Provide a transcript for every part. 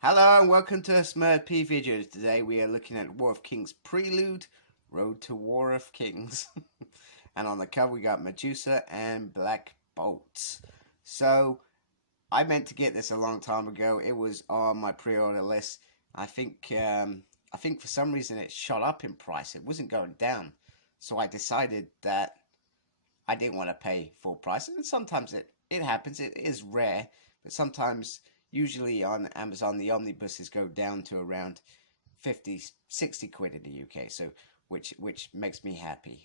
Hello and welcome to a Smurd P video. Today we are looking at War of Kings Prelude, Road to War of Kings. And on the cover we got Medusa and Black Bolt. So I meant to get this a long time ago. It was on my pre-order list. I think for some reason it shot up in price. It wasn't going down. So I decided that I didn't want to pay full price. And sometimes it happens. It is rare, but sometimes, usually on Amazon, the omnibuses go down to around 50, 60 quid in the UK. So which makes me happy.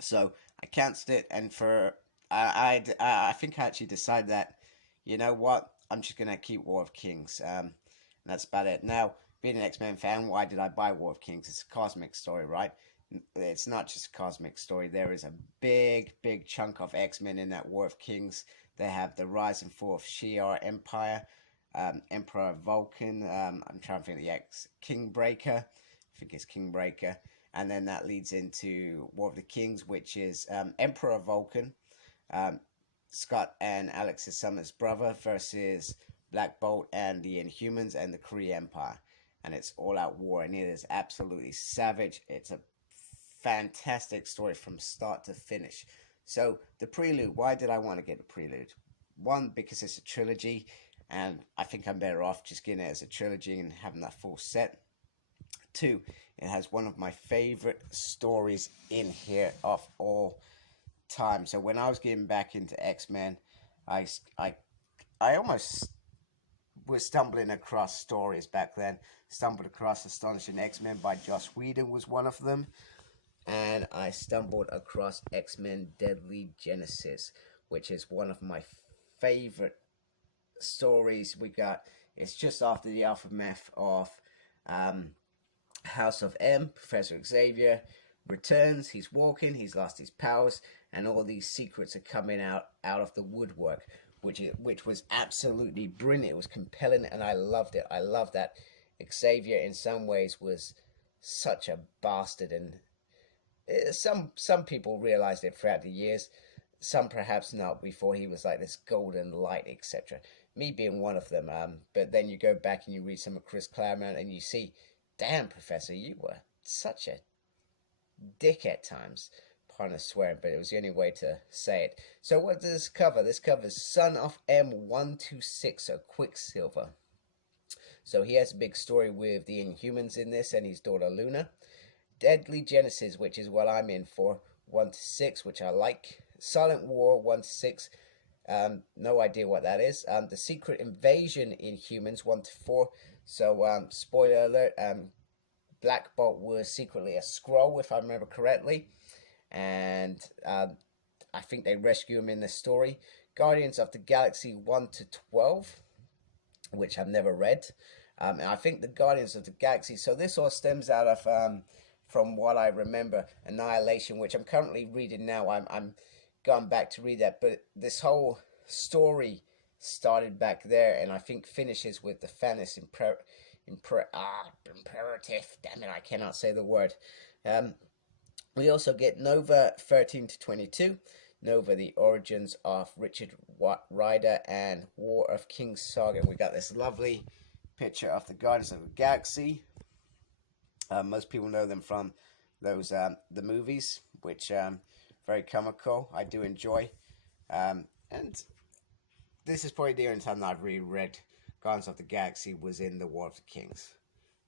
So I cancelled it, and I think I actually decided that, you know what, I'm just gonna keep War of Kings. And that's about it. Now, being an X-Men fan, why did I buy War of Kings? It's a cosmic story, right? It's not just a cosmic story. There is a big chunk of X-Men in that War of Kings. They have the rise and fall of Shi'ar Empire, Emperor Vulcan. I'm trying to think of the Kingbreaker. I think it's Kingbreaker. And then that leads into War of the Kings, which is Emperor Vulcan, Scott and Alexis Summers' brother, versus Black Bolt and the Inhumans and the Kree Empire. And it's all-out war, and it is absolutely savage. It's a fantastic story from start to finish. So the Prelude, why did I want to get a Prelude? One, because it's a trilogy, and I think I'm better off just getting it as a trilogy and having that full set. Two, it has one of my favorite stories in here of all time. So when I was getting back into X-Men, I almost was stumbling across stories back then. Stumbled across Astonishing X-Men by Joss Whedon was one of them. And I stumbled across X-Men Deadly Genesis, which is one of my favorite stories we got. It's just after the aftermath of House of M. Professor Xavier returns, he's walking, he's lost his powers, and all these secrets are coming out of the woodwork, which was absolutely brilliant. It was compelling, and I loved it. I loved that Xavier in some ways was such a bastard, and some people realized it throughout the years, some perhaps not, before he was like this golden light, etc. Me being one of them. But then you go back and you read some of Chris Claremont and you see, damn, Professor, you were such a dick at times. Pardon the swearing, but it was the only way to say it. So what does this cover? This covers Son of M126, so Quicksilver. So he has a big story with the Inhumans in this and his daughter Luna. Deadly Genesis, which is what I'm in for, 1 to 6, which I like. Silent War, 1 to 6, no idea what that is. The Secret Invasion Inhumans, 1 to 4. So, spoiler alert, Black Bolt was secretly a Skrull, if I remember correctly. And I think they rescue him in this story. Guardians of the Galaxy, 1 to 12, which I've never read. And I think the Guardians of the Galaxy, so this all stems out of... from what I remember, Annihilation, which I'm currently reading now. I'm going back to read that, but this whole story started back there, and I think finishes with the Thanos imperative. Damn it, I cannot say the word. We also get Nova 13 to 22. Nova, the origins of Richard Rider and War of Kings saga. We got this lovely picture of the Guardians of the Galaxy. Most people know them from those the movies, which very comical. I do enjoy, and this is probably the only time that I've really read Guardians of the Galaxy was in the War of the Kings.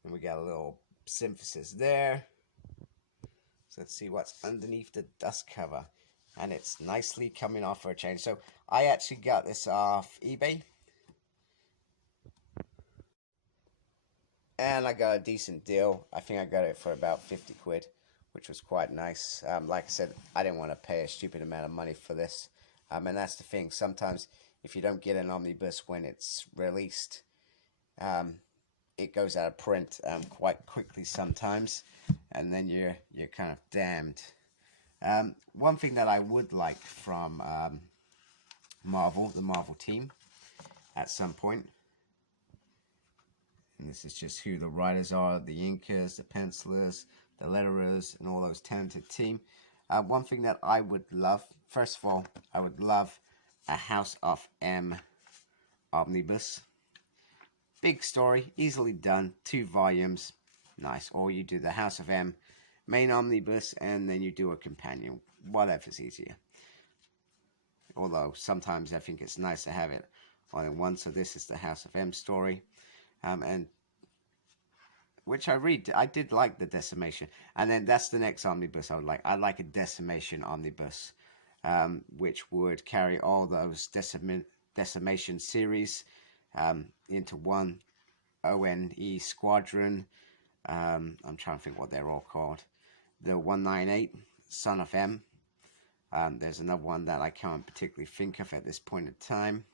And we got a little synthesis there. So let's see what's underneath the dust cover, and it's nicely coming off for a change. So I actually got this off eBay. And I got a decent deal. I think I got it for about 50 quid, which was quite nice. Like I said, I didn't want to pay a stupid amount of money for this. And that's the thing. Sometimes if you don't get an omnibus when it's released, it goes out of print quite quickly sometimes. And then you're kind of damned. One thing that I would like from Marvel, the Marvel team, at some point, and this is just who the writers are, the inkers, the pencilers, the letterers, and all those talented team. One thing that I would love, first of all, I would love a House of M omnibus. Big story, easily done, 2 volumes, nice. Or you do the House of M main omnibus, and then you do a companion, whatever's easier. Although sometimes I think it's nice to have it all in one. So this is the House of M story, and which I did like the Decimation, and then that's the next omnibus I would like. I'd like a Decimation omnibus, which would carry all those Decimation series into one ONE squadron. I'm trying to think what they're all called. The 198, Son of M. There's another one that I can't particularly think of at this point in time.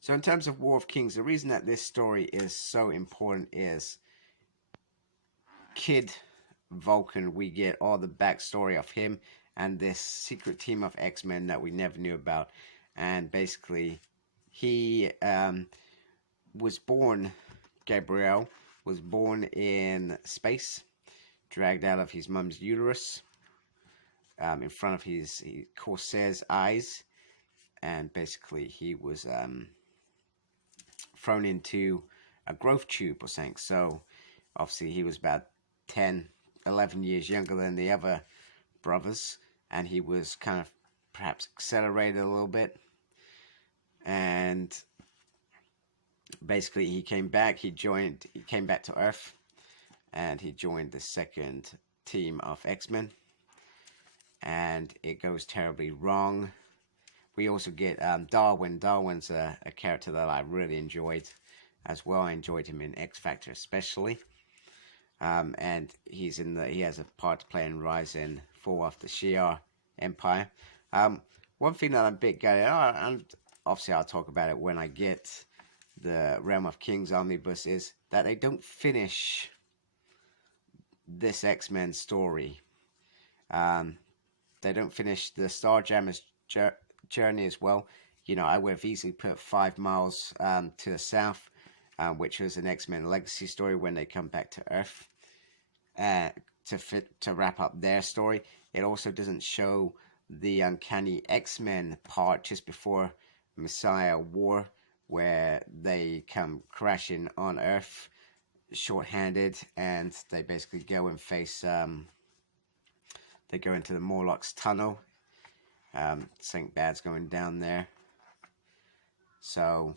So in terms of War of Kings, the reason that this story is so important is Kid Vulcan. We get all the backstory of him and this secret team of X-Men that we never knew about. And basically, he was born, Gabriel, was born in space, dragged out of his mum's uterus, in front of his Corsair's eyes, and basically he was thrown into a growth tube or something. So obviously he was about 10, 11 years younger than the other brothers, and he was kind of perhaps accelerated a little bit, and basically he came back, he came back to Earth, and he joined the second team of X-Men, and it goes terribly wrong. We also get Darwin. Darwin's a character that I really enjoyed as well. I enjoyed him in X Factor especially, and he has a part to play in Rise and Fall of the Shi'ar Empire. One thing that I'm a bit gutted, and obviously I'll talk about it when I get the Realm of Kings omnibus, is that they don't finish this X-Men story. They don't finish the Starjammer's journey as well. You know, I would have easily put 5 miles to the south, which was an X-Men legacy story when they come back to Earth, to wrap up their story. It also doesn't show the Uncanny X-Men part just before Messiah War, where they come crashing on Earth short-handed, and they basically go and face they go into the Morlock's tunnel. Something bad's going down there. So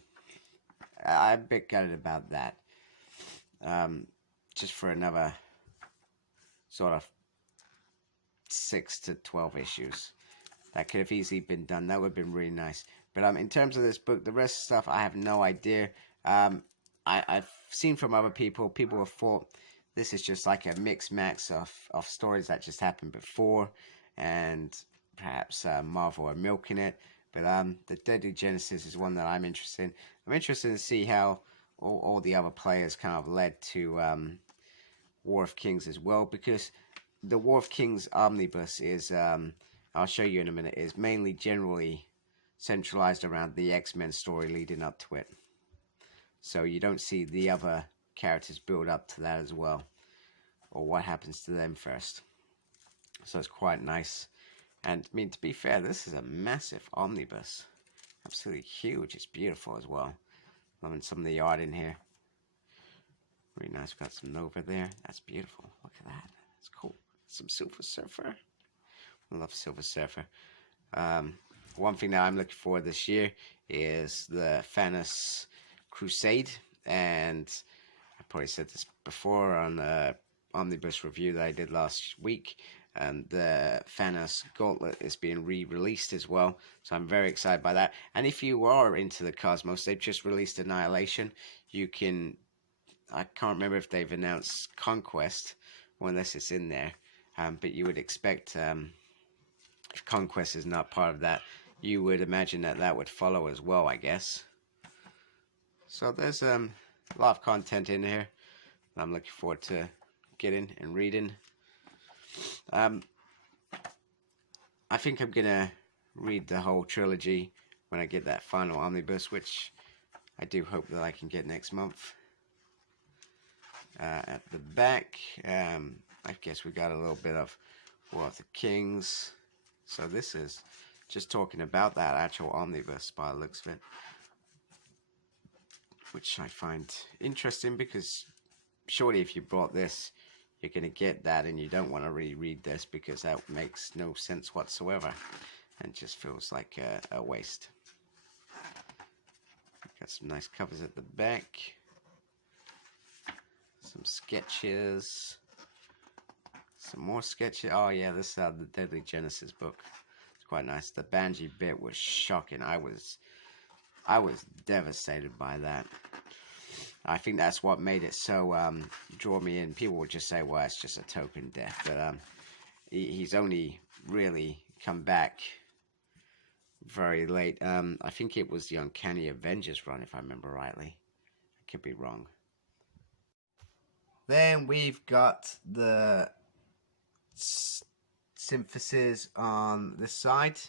I'm a bit gutted about that. Just for another sort of 6 to 12 issues. That could have easily been done. That would have been really nice. But in terms of this book, the rest of the stuff, I have no idea. I've seen from other people have thought this is just like a mix-max of stories that just happened before, and perhaps Marvel are milking it. But the Deadly Genesis is one that I'm interested in. I'm interested to see how all the other players kind of led to War of Kings as well, because the War of Kings omnibus is, I'll show you in a minute, is mainly generally centralized around the X-Men story leading up to it. So you don't see the other characters build up to that as well, or what happens to them first. So it's quite nice. And I mean, to be fair, this is a massive omnibus. Absolutely huge. It's beautiful as well. Loving some of the art in here. Really nice. We've got some Nova there. That's beautiful. Look at that. That's cool. Some Silver Surfer. I love Silver Surfer. One thing that I'm looking for this year is the Thanos Crusade. And I probably said this before on the Omnibus review that I did last week. The Thanos Gauntlet is being re-released as well, so I'm very excited by that. And if you are into the Cosmos, they've just released Annihilation. You can, I can't remember if they've announced Conquest, or unless it's in there, but you would expect, if Conquest is not part of that, you would imagine that that would follow as well, I guess. So there's a lot of content in here I'm looking forward to getting and reading. I think I'm gonna read the whole trilogy when I get that final omnibus, which I do hope that I can get next month. At the back, I guess we got a little bit of War of the Kings. So this is just talking about that actual omnibus by the looks of it. which I find interesting because surely if you brought this, you're going to get that, and you don't want to reread this because that makes no sense whatsoever and just feels like a waste. Got some nice covers at the back, some sketches, some more sketches. Oh yeah, this is the Deadly Genesis book. It's quite nice. The Banshee bit was shocking. I was devastated by that. I think that's what made it so draw me in. People would just say, well, it's just a token death, but he's only really come back very late. I think it was the Uncanny Avengers run, if I remember rightly. I could be wrong. Then we've got the synthesis on this side.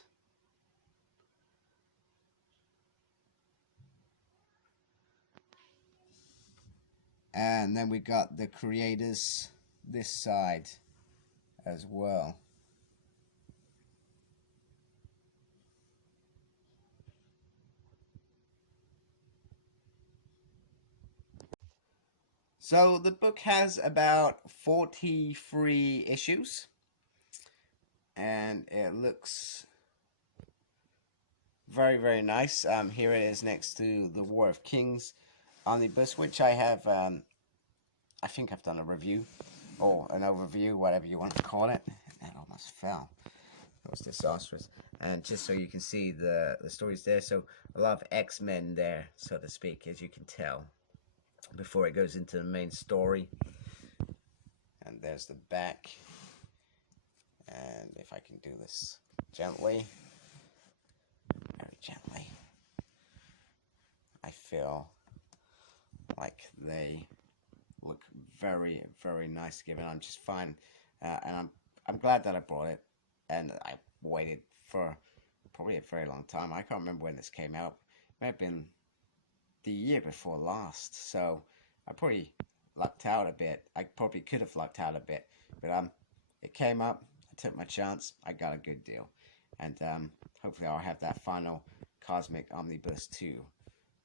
And then we got the creators this side as well. So the book has about 43 issues, and it looks very, very nice. Here it is next to the War of Kings Omnibus, which I have, I think I've done a review, or an overview, whatever you want to call it. That almost fell. That was disastrous. And just so you can see the stories there, so a lot of X-Men there, so to speak, as you can tell, before it goes into the main story. And there's the back. And if I can do this gently, very gently, I feel like they look very, very nice given. I'm just fine, and I'm glad that I bought it, and I waited for probably a very long time. I can't remember when this came out. It may have been the year before last, so I probably lucked out a bit. I probably could have lucked out a bit, but it came up. I took my chance. I got a good deal, and hopefully I'll have that final Cosmic Omnibus to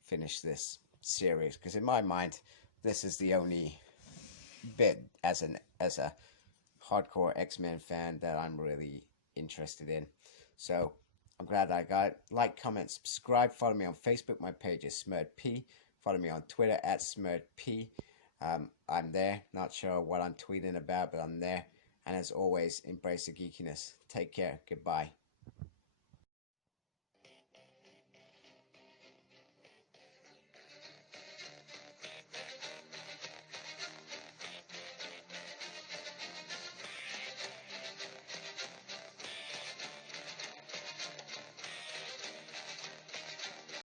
finish this series, because in my mind this is the only bit as a hardcore X-Men fan that I'm really interested in. So I'm glad I got it. Like, comment, subscribe, follow me on Facebook. My page is SmurredP. Follow me on Twitter at SmurredP. I'm there, not sure what I'm tweeting about, but I'm there. And as always, embrace the geekiness. Take care. Goodbye.